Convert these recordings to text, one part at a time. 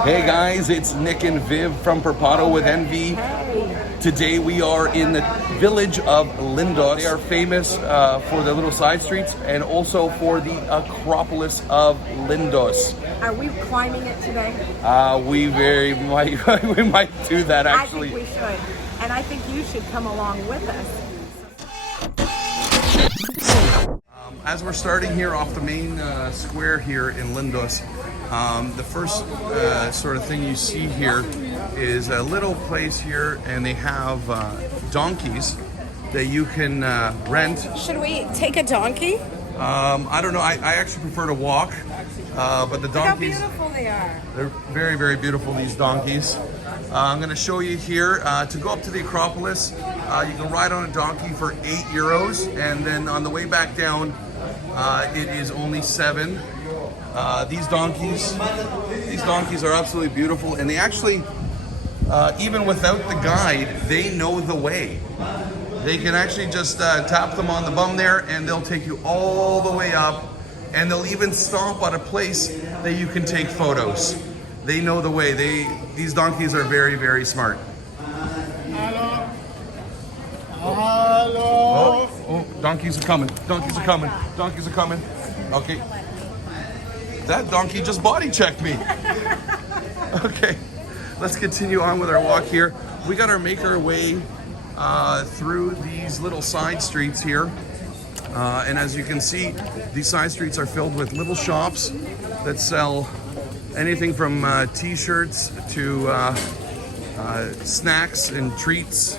Hey guys, it's Nick and Viv from Perpato with Envy. Today we are in the village of Lindos. They are famous for their little side streets and also for the Acropolis of Lindos. Are we climbing it today? We might do that actually. I think we should, and I think you should come along with us. As we're starting here off the main square here in Lindos, the first sort of thing you see here is a little place here, and they have donkeys that you can rent. Should we take a donkey? I don't know. I actually prefer to walk, but the donkeys. Look how beautiful they are. They're very, very beautiful, these donkeys. I'm going to show you here, to go up to the Acropolis, you can ride on a donkey for €8, and then on the way back down, it is only 7. These donkeys are absolutely beautiful, and they actually, even without the guide, they know the way. They can actually just tap them on the bum there, and they'll take you all the way up, and they'll even stop at a place that you can take photos. They know the way. These donkeys are very, very smart. Hello. Hello. Oh, donkeys are coming. Donkeys are coming. Donkeys are coming. Okay. That donkey just body checked me. Okay, let's continue on with our walk here. We got to make our way through these little side streets here. And as you can see, these side streets are filled with little shops that sell anything from t-shirts to snacks and treats.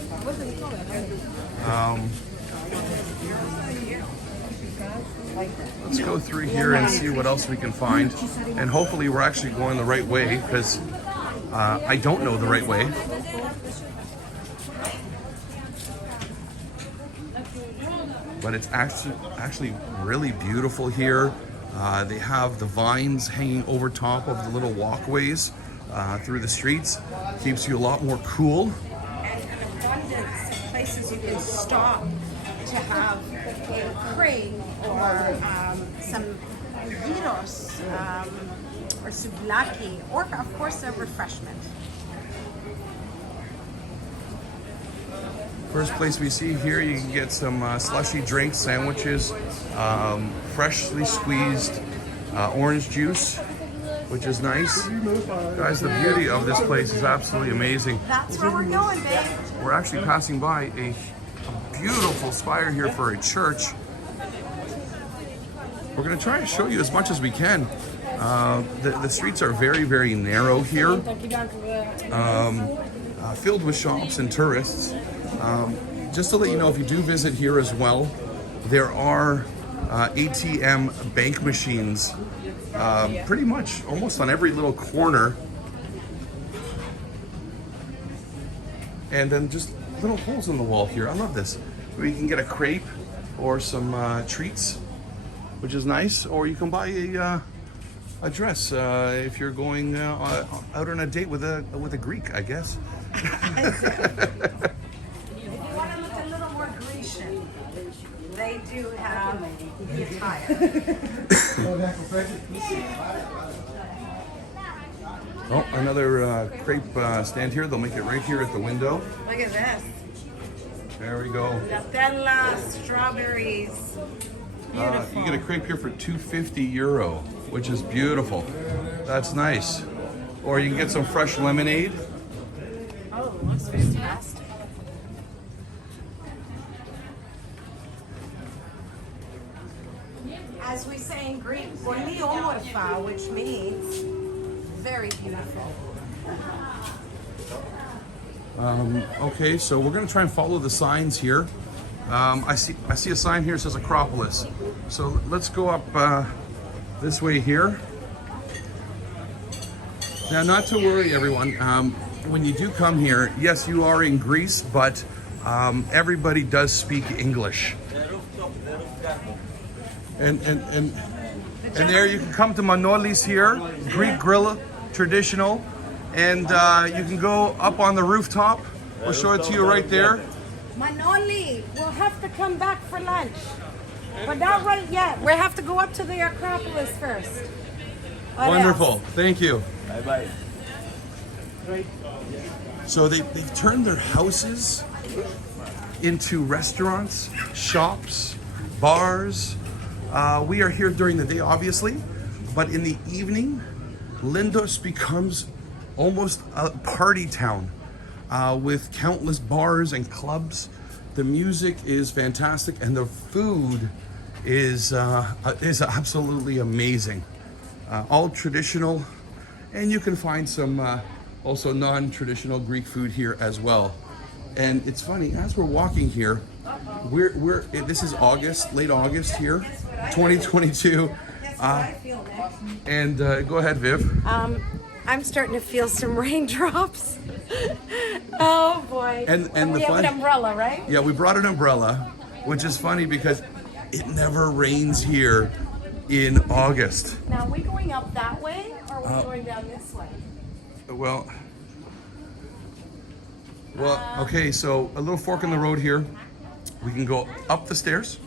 Let's go through here and see what else we can find. And hopefully we're actually going the right way, because I don't know the right way. But it's actually really beautiful here. They have the vines hanging over top of the little walkways through the streets. Keeps you a lot more cool. And an abundance of places you can stop to have a crane or some gyros or souvlaki, or of course a refreshment. First place we see here, you can get some slushy drinks, sandwiches, freshly squeezed orange juice, which is nice. Guys, the beauty of this place is absolutely amazing. That's where we're going, babe. We're actually passing by a beautiful spire here for a church. We're going to try and show you as much as we can. The streets are very, very narrow here, filled with shops and tourists. Just to let you know, if you do visit here as well, there are ATM bank machines pretty much almost on every little corner. And then just little holes in the wall here. I love this. Where you can get a crepe or some treats, which is nice, or you can buy a dress if you're going out on a date with a Greek, I guess. If you want to look a little more Grecian, they do have the attire. Oh, another crepe stand here. They'll make it right here at the window. Look at this. There we go. Nutella, strawberries. Beautiful. You get a crepe here for €250, which is beautiful. That's nice. Or you can get some fresh lemonade. Oh, it looks fantastic. As we say in Greek, poliomorpha, which means very beautiful. Okay, so we're going to try and follow the signs here. I see a sign here that says Acropolis. So let's go up this way here. Now, not to worry, everyone. When you do come here, yes, you are in Greece, but everybody does speak English. And there you can come to Manolis here, Greek grill, traditional, and you can go up on the rooftop. We'll show it to you right there. Manoli, we'll have to come back for lunch, but not right yet. We have to go up to the Acropolis first. What Wonderful. else? Thank you. Bye bye. So they've turned their houses into restaurants, shops, bars. We are here during the day, obviously, but in the evening, Lindos becomes almost a party town with countless bars and clubs. The music is fantastic, and the food is absolutely amazing. All traditional, and you can find some also non-traditional Greek food here as well. And it's funny, as we're walking here, this is August, late August here, 2022. And go ahead, Viv. I'm starting to feel some raindrops. Oh boy. And we the have fun, an umbrella, right? Yeah, we brought an umbrella, which is funny because it never rains here in August. Now, are we going up that way, or are we going down this way? Well, okay, so a little fork in the road here. We can go up the stairs.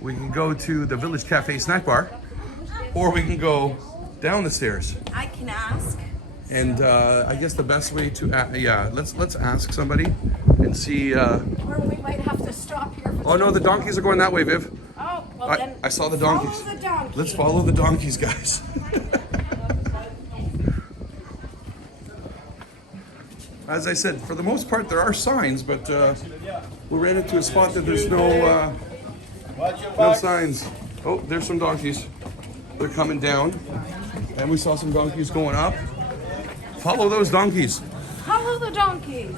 We can go to the Village Cafe snack bar, or we can go down the stairs. I can ask. And I guess the best way to, let's ask somebody and see. Or we might have to stop here. Oh no, the donkeys are going that way, Viv. Oh, well then. I saw the donkeys. Follow the donkeys. Let's follow the donkeys, guys. As I said, for the most part, there are signs, but we ran into a spot that there's no signs. Oh, there's some donkeys. They're coming down, and we saw some donkeys going up. Follow those donkeys. Follow the donkeys.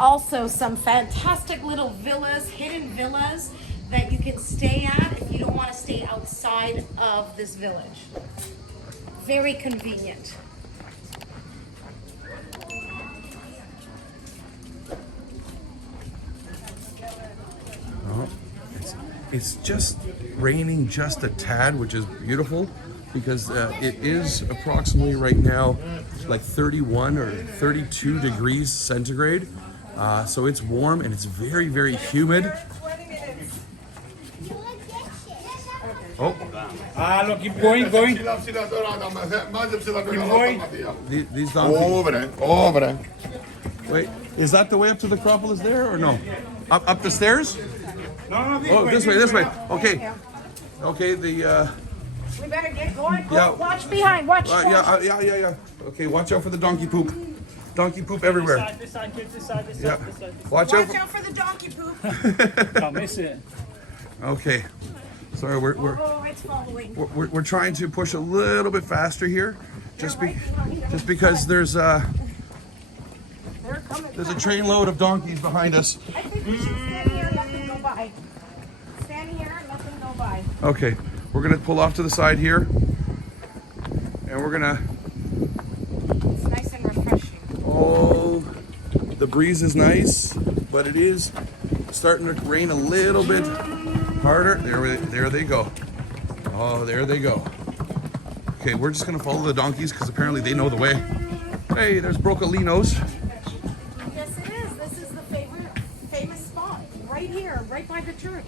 Also, some fantastic little villas, hidden villas that you can stay at if you don't want to stay outside of this village. Very convenient. Oh, it's just raining just a tad, which is beautiful because it is approximately right now like 31 or 32 degrees centigrade. So it's warm and it's very, very humid. Oh. Look, keep going. These donkeys. Over there. Wait, is that the way up to the Acropolis there or no? Up the stairs? No, Oh, this way. Okay. Okay, the We better get going. Yeah. Watch behind. Watch. yeah. Okay, watch out for the donkey poop. Donkey poop everywhere. This side, this side. Yeah. Watch out. Watch out for the donkey poop. Don't miss it. Okay. Sorry, Oh, it's following. we're trying to push a little bit faster here, just because there's a They're coming. train load of donkeys behind us. I think we should stand here and let them go by. Stand here and let them go by. Okay, we're gonna pull off to the side here, and we're gonna. It's nice and refreshing. Oh, the breeze is nice, but it is starting to rain a little bit harder. There they go. Oh, there they go. Okay, we're just gonna follow the donkeys because apparently they know the way. Hey, there's Brocolinos. Yes, it is. This is the famous spot right here, right by the church.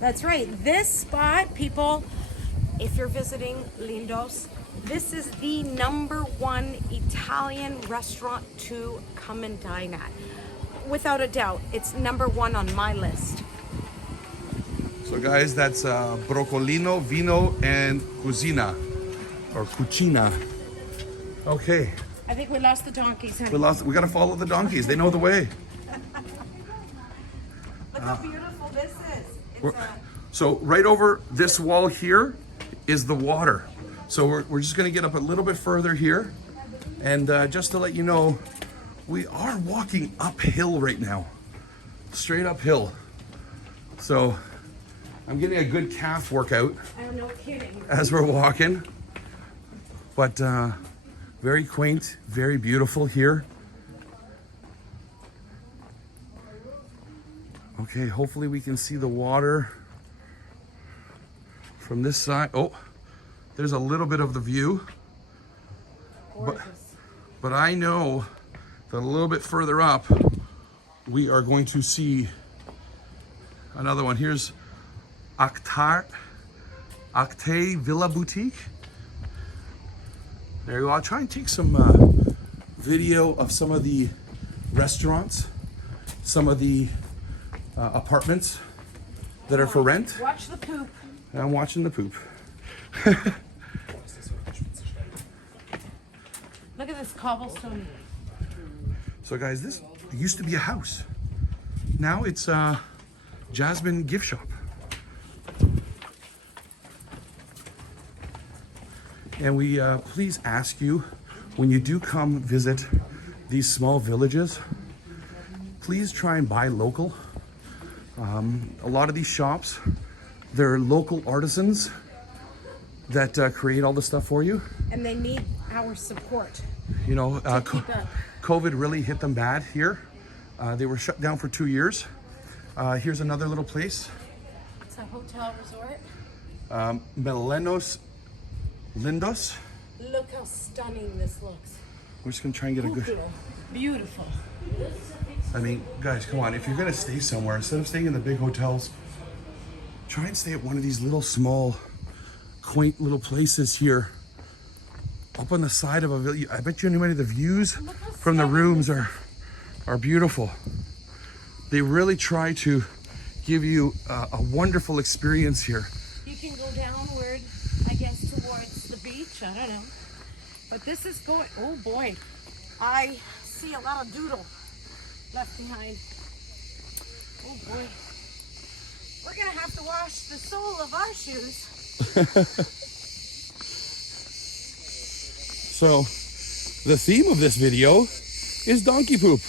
That's right. This spot, people, if you're visiting Lindos, this is the #1 Italian restaurant to come and dine at. Without a doubt, it's #1 on my list. So guys, that's Brocolino, Vino, and Cucina, or Cucina. Okay, I think we lost the donkeys, honey. we gotta follow the donkeys. They know the way. Look how beautiful this is. It's So right over this wall here is the water. So we're just gonna get up a little bit further here. And just to let you know, we are walking uphill right now. Straight uphill. So I'm getting a good calf workout no kidding. as we're walking. But very quaint, very beautiful here. Okay, hopefully we can see the water from this side. Oh, there's a little bit of the view. But I know that a little bit further up, we are going to see another one. Here's Octave Villa Boutique. There you go. I'll try and take some video of some of the restaurants, some of the apartments that are for rent. Watch the poop. I'm watching the poop. Look at this cobblestone. So guys, this used to be a house. Now it's a Jasmine gift shop. And we please ask you, when you do come visit these small villages, please try and buy local. A lot of these shops, they're local artisans that create all the stuff for you. And they need our support. You know, keep up. COVID really hit them bad here. They were shut down for 2 years. Here's another little place. It's a hotel resort. Lindos. Look how stunning this looks. We're just gonna try and get a good. Beautiful. I mean, guys, come on. If you're gonna stay somewhere, instead of staying in the big hotels, try and stay at one of these little small, quaint little places here. Up on the side of a village. I bet you anybody the views from the rooms are beautiful. They really try to give you a wonderful experience here. You can go downward, I guess, towards the beach. I don't know. But this is going, oh boy. I see a lot of doodle left behind. Oh boy. We're gonna have to wash the sole of our shoes. So, the theme of this video is donkey poop.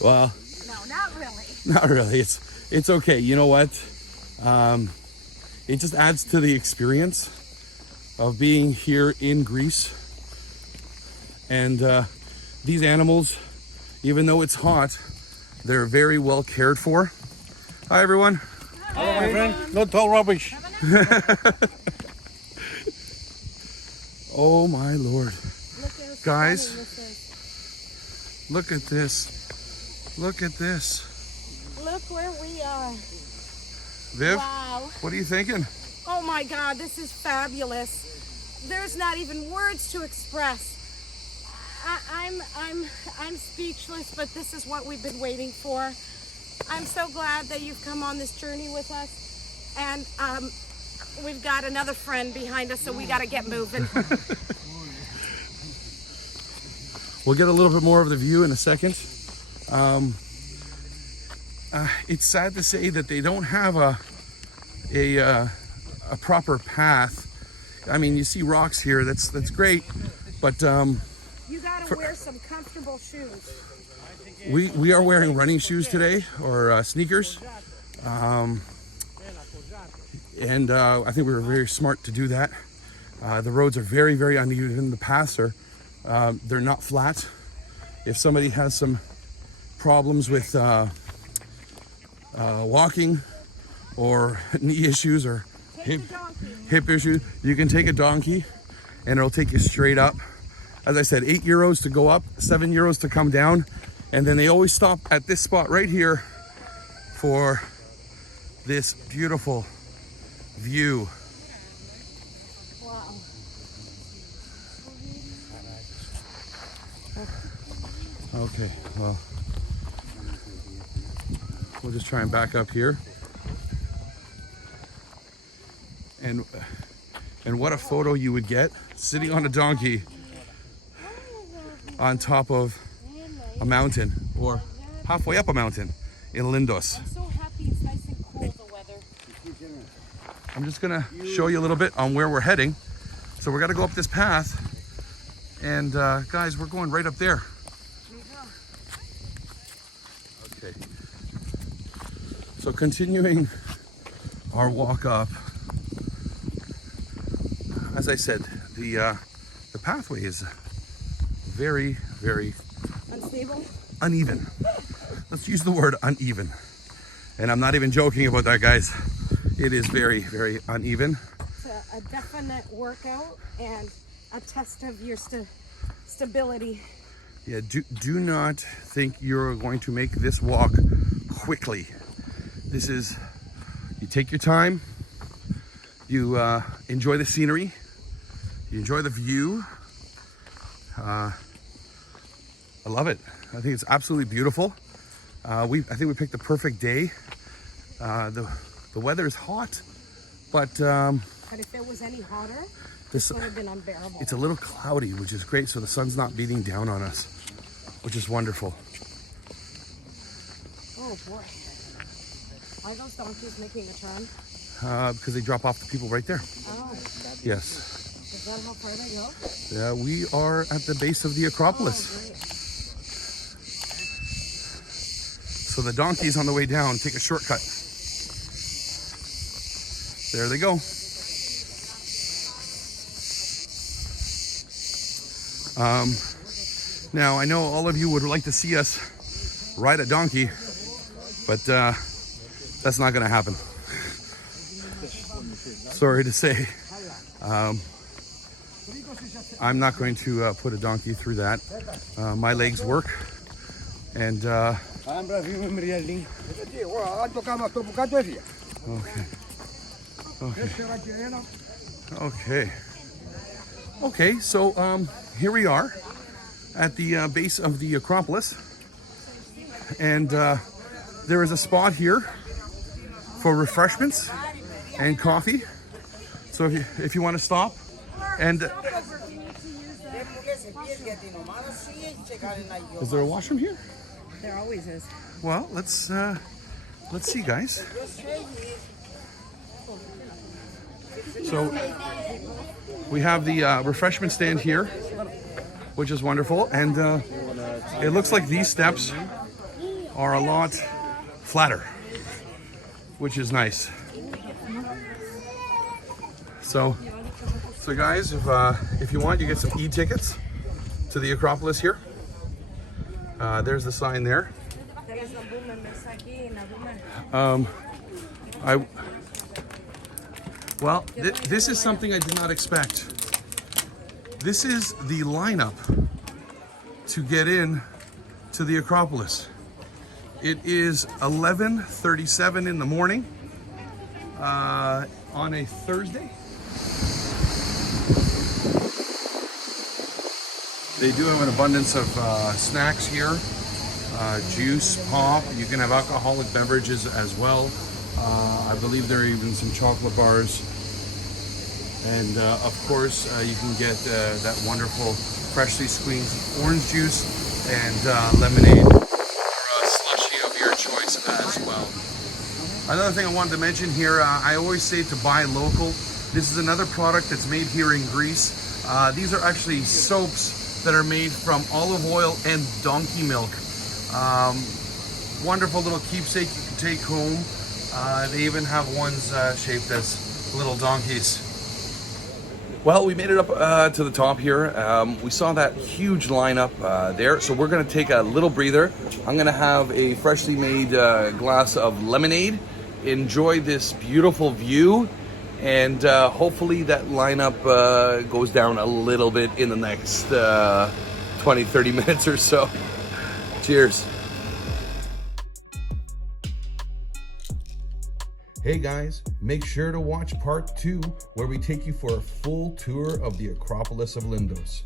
Well, No, not really. not really. It's okay. You know what? It just adds to the experience of being here in Greece. And these animals, even though it's hot, they're very well cared for. Hi, everyone. Hello, my friend. Don't talk rubbish. Oh my Lord. Guys, Look look at this. Look at this. Look where we are. Viv, Wow. what are you thinking? Oh my God, this is fabulous. There's not even words to express. I'm speechless, but this is what we've been waiting for. I'm so glad that you've come on this journey with us, and we've got another friend behind us, so we got to get moving. We'll get a little bit more of the view in a second. It's sad to say that they don't have a proper path. I mean, you see rocks here. That's great, but You got to wear some comfortable shoes. we are wearing running shoes today, or sneakers, and I think we were very smart to do that. The roads are very, very uneven. The paths are they're not flat. If somebody has some problems with walking or knee issues or hip issues, you can take a donkey and it'll take you straight up. As I said, €8 to go up, €7 to come down, and then they always stop at this spot right here for this beautiful view. Wow. Okay, well, we'll just try and back up here. And what a photo you would get sitting on a donkey on top of a mountain, or halfway up a mountain in Lindos. I'm so happy it's nice and cool, the weather. I'm just gonna show you a little bit on where we're heading. So we're gonna go up this path, and guys, we're going right up there. Okay. So continuing our walk up, as I said, the pathway is very, very Unstable? uneven. Let's use the word uneven. And I'm not even joking about that, guys. It is very, very uneven. It's a definite workout and a test of your stability. Yeah, do not think you're going to make this walk quickly. This is, you take your time, you enjoy the scenery, you enjoy the view. I love it. I think it's absolutely beautiful. I think we picked the perfect day. The weather is hot, but if it was any hotter, this would have been unbearable. it's a little cloudy, which is great, so the sun's not beating down on us, which is wonderful. Oh boy. Are those donkeys making a turn? Because they drop off the people right there. Oh, Yes. is that how far they go? We are at the base of the Acropolis. Oh, great. So the donkeys on the way down take a shortcut. There they go. Now I know all of you would like to see us ride a donkey, but that's not going to happen. Sorry to say. I'm not going to put a donkey through that. My legs work, and okay. So here we are at the base of the Acropolis, and there is a spot here for refreshments and coffee. So if you want to stop, and is there a washroom here? There always is. Well, let's see, guys. So we have the refreshment stand here, which is wonderful, and it looks like these steps are a lot flatter, which is nice. So guys, if you want, you get some e-tickets to the Acropolis here. There's the sign there. This is something I did not expect. This is the lineup to get in to the Acropolis. It is 11:37 in the morning on a Thursday. They do have an abundance of snacks here, juice, pop. You can have alcoholic beverages as well. I believe there are even some chocolate bars. And of course, you can get that wonderful freshly squeezed orange juice and lemonade, or a slushie of your choice as well. Another thing I wanted to mention here, I always say to buy local. This is another product that's made here in Greece. These are actually soaps that are made from olive oil and donkey milk. Wonderful little keepsake you can take home. They even have ones shaped as little donkeys. Well, we made it up to the top here. We saw that huge lineup there, so we're going to take a little breather. I'm going to have a freshly made glass of lemonade, enjoy this beautiful view, and hopefully that lineup goes down a little bit in the next 20-30 minutes or so. Cheers. Hey guys, make sure to watch part 2 where we take you for a full tour of the Acropolis of Lindos.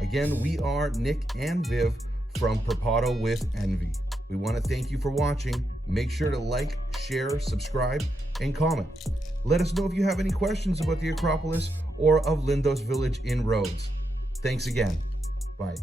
Again, we are Nick and Viv from Perpato with Envy. We want to thank you for watching. Make sure to like, share, subscribe, and comment. Let us know if you have any questions about the Acropolis or of Lindos Village in Rhodes. Thanks again. Bye.